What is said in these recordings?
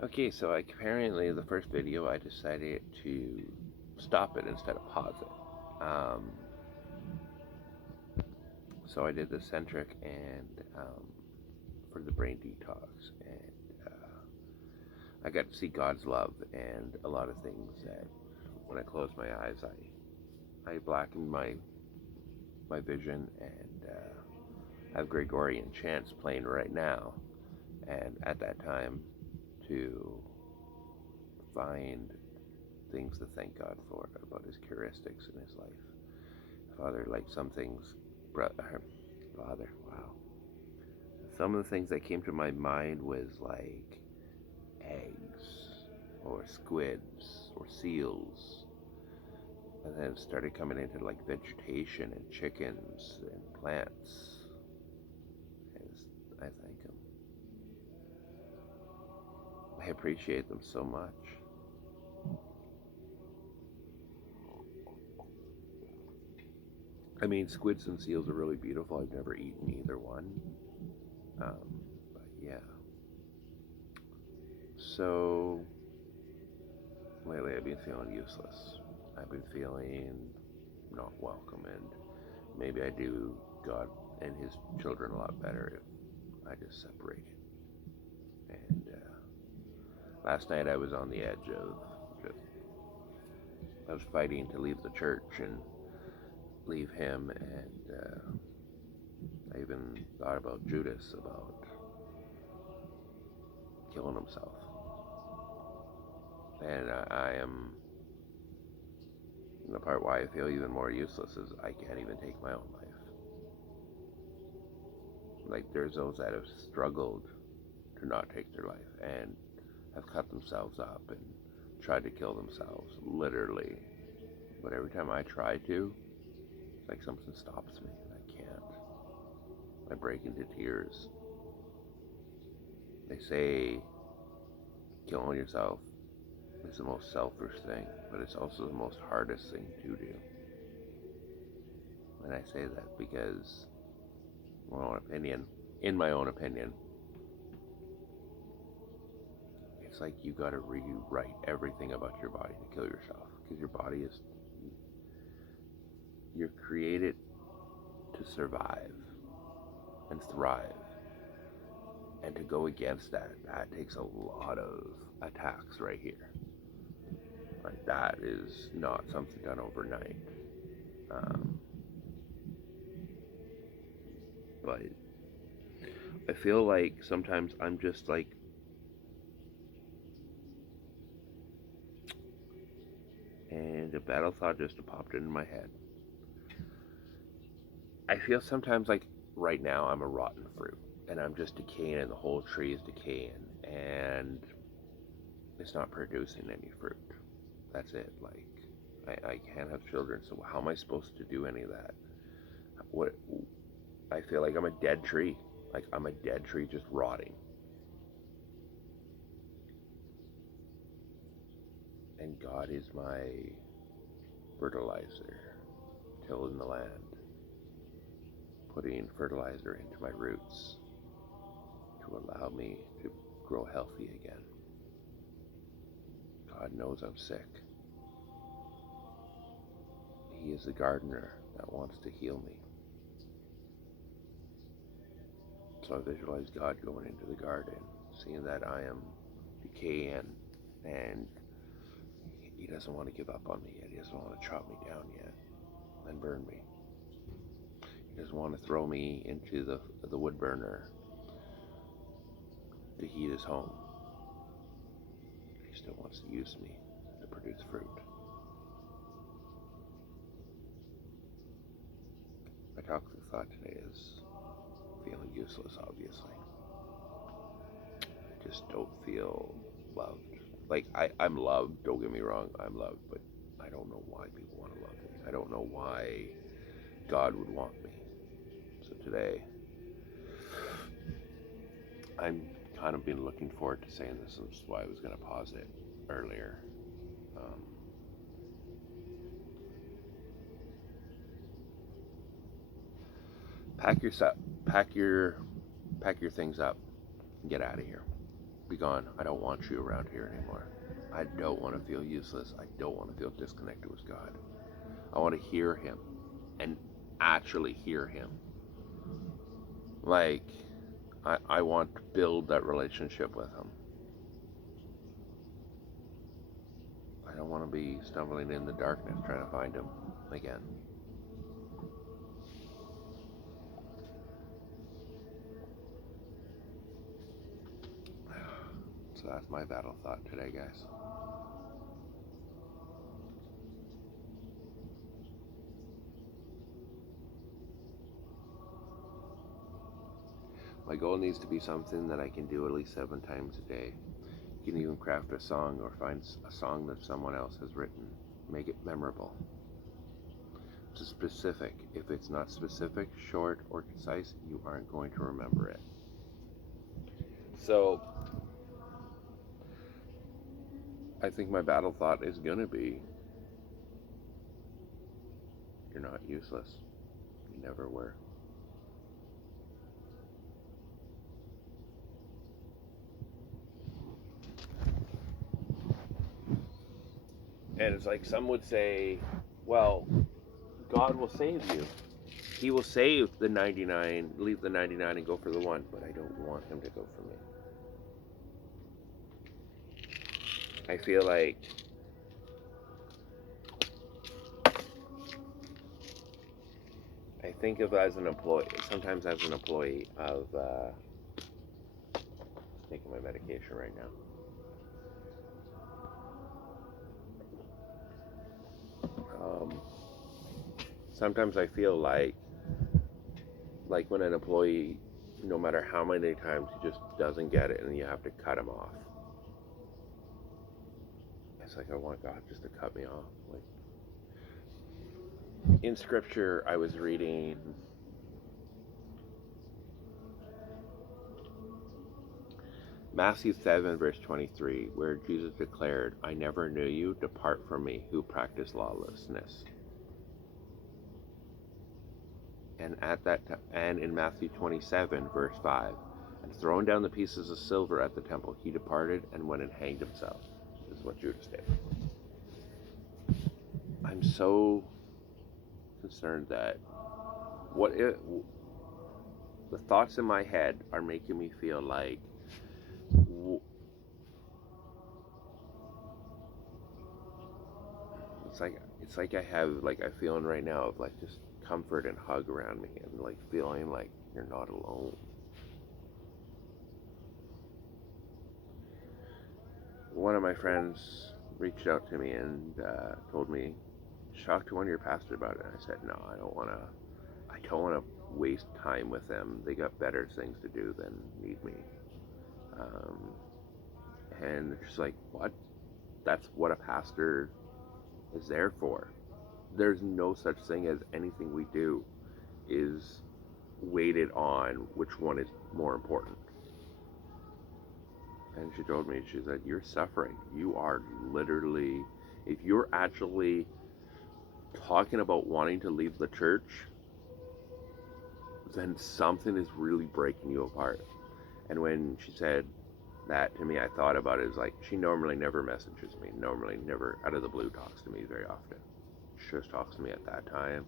Okay, so apparently the first video I decided to stop it instead of pause it. So I did the centric and for the brain detox, and I got to see God's love and a lot of things that when I closed my eyes, I blackened my vision, and I have Gregorian chants playing right now. And at that time, to find things to thank God for about His heuristics in His life. Father, like some things, Father, wow. Some of the things that came to my mind was like eggs or squids or seals. And then it started coming into like vegetation and chickens and plants. And I thank Him. I appreciate them so much. I mean, squids and seals are really beautiful. I've never eaten either one. But yeah. So lately I've been feeling useless. I've been feeling not welcome, and maybe I do God and His children a lot better if I just separated. And last night I was on the edge of just, I was fighting to leave the church and leave Him, and I even thought about Judas, about killing himself. And I am, the part why I feel even more useless is I can't even take my own life. Like there's those that have struggled to not take their life and have cut themselves up and tried to kill themselves, literally. But every time I try to, it's like something stops me. I can't. I break into tears. They say killing yourself is the most selfish thing, but it's also the most hardest thing to do. And I say that because, in my own opinion, it's like you gotta rewrite everything about your body to kill yourself. Because your body is, you're created to survive and thrive. And to go against that, that takes a lot of attacks right here. Like that is not something done overnight. Um, but I feel like sometimes I'm just like, and a battle thought just popped into my head. I feel sometimes like right now I'm a rotten fruit and I'm just decaying and the whole tree is decaying and it's not producing any fruit. That's it. Like I can't have children, so how am I supposed to do any of that? What, I feel like I'm a dead tree. Like I'm a dead tree just rotting. And God is my fertilizer, tilling the land, putting fertilizer into my roots to allow me to grow healthy again. God knows I'm sick. He is the gardener that wants to heal me. So I visualize God going into the garden, seeing that I am decaying, and He doesn't want to give up on me yet. He doesn't want to chop me down yet and burn me. He doesn't want to throw me into the wood burner to heat His home. He still wants to use me to produce fruit. My toxic thought today is feeling useless, obviously. I just don't feel loved. Like, I'm loved, don't get me wrong, I'm loved, but I don't know why people want to love me. I don't know why God would want me. So today, I'm kind of been looking forward to saying this, which is why I was going to pause it earlier. Um, pack your pack your pack your things up and get out of here. be gone. I don't want you around here anymore. I don't want to feel useless. I don't want to feel disconnected with God. I want to hear Him and actually hear Him. Like, I want to build that relationship with Him. I don't want to be stumbling in the darkness trying to find Him again. So that's my battle thought today, guys. My goal needs to be something that I can do at least 7 times a day. You can even craft a song or find a song that someone else has written. Make it memorable. It's specific. If it's not specific, short, or concise, you aren't going to remember it. So, I think my battle thought is going to be, you're not useless. You never were. And it's like some would say, well, God will save you. He will save the 99, leave the 99 and go for the one, but I don't want Him to go for me. I feel like I think of as an employee, sometimes as an employee of taking my medication right now. Sometimes I feel like when an employee, no matter how many times he just doesn't get it and you have to cut him off. It's like I want God just to cut me off. Like in scripture I was reading Matthew 7 verse 23, where Jesus declared, I never knew you, depart from me who practice lawlessness. And and in Matthew 27 verse 5, and throwing down the pieces of silver at the temple, he departed and went and hanged himself. This is what Judas did. I'm so concerned that the thoughts in my head are making me feel like it's like I have like a feeling right now of like just comfort and hug around me and like feeling like you're not alone. One of my friends reached out to me and told me, talk to one of your pastors about it. And I said, no, I don't want to waste time with them. They got better things to do than need me. And she's like, what? That's what a pastor is there for. There's no such thing as anything we do is weighted on which one is more important. And she told me, she said, you're suffering. You are literally, if you're actually talking about wanting to leave the church, then something is really breaking you apart. And when she said that to me, I thought about it as like, she normally never messages me, normally never out of the blue talks to me very often. She just talks to me at that time.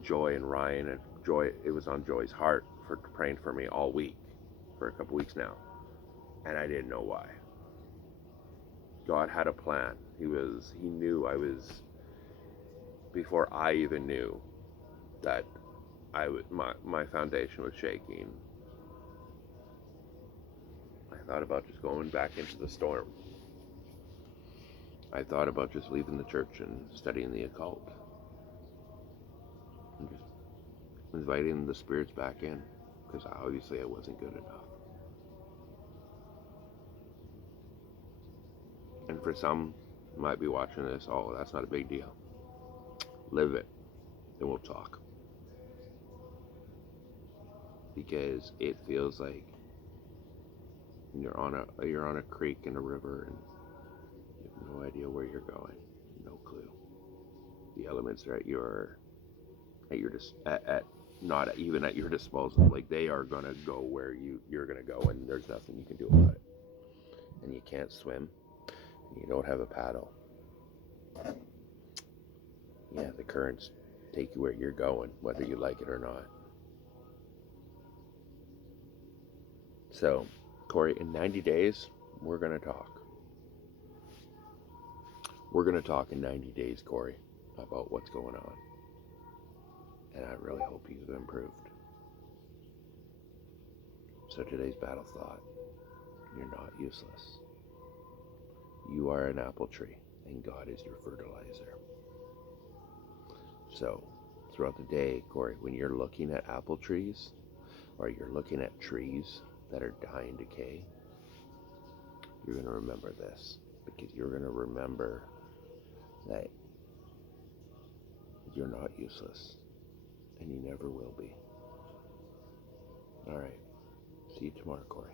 Joy and Ryan, and Joy, it was on Joy's heart for praying for me all week, for a couple weeks now. And I didn't know why. God had a plan. He knew I was, before I even knew that my foundation was shaking. I thought about just going back into the storm. I thought about just leaving the church and studying the occult. And just inviting the spirits back in, because obviously I wasn't good enough. And for some might be watching this, oh, that's not a big deal. Live it, and we'll talk. Because it feels like you're on a creek in a river and you have no idea where you're going, no clue. The elements are not at your disposal. Like they are gonna go where you're gonna go, and there's nothing you can do about it. and you can't swim, and you don't have a paddle, yeah, the currents take you where you're going, whether you like it or not. So, Corey, in 90 days, we're going to talk. We're going to talk in 90 days, Corey, about what's going on. And I really hope you've improved. So today's battle thought: you're not useless. You are an apple tree, and God is your fertilizer. So, throughout the day, Corey, when you're looking at apple trees, or you're looking at trees that are dying decay, you're going to remember this, because you're going to remember that you're not useless, and you never will be. All right. See you tomorrow, Corey.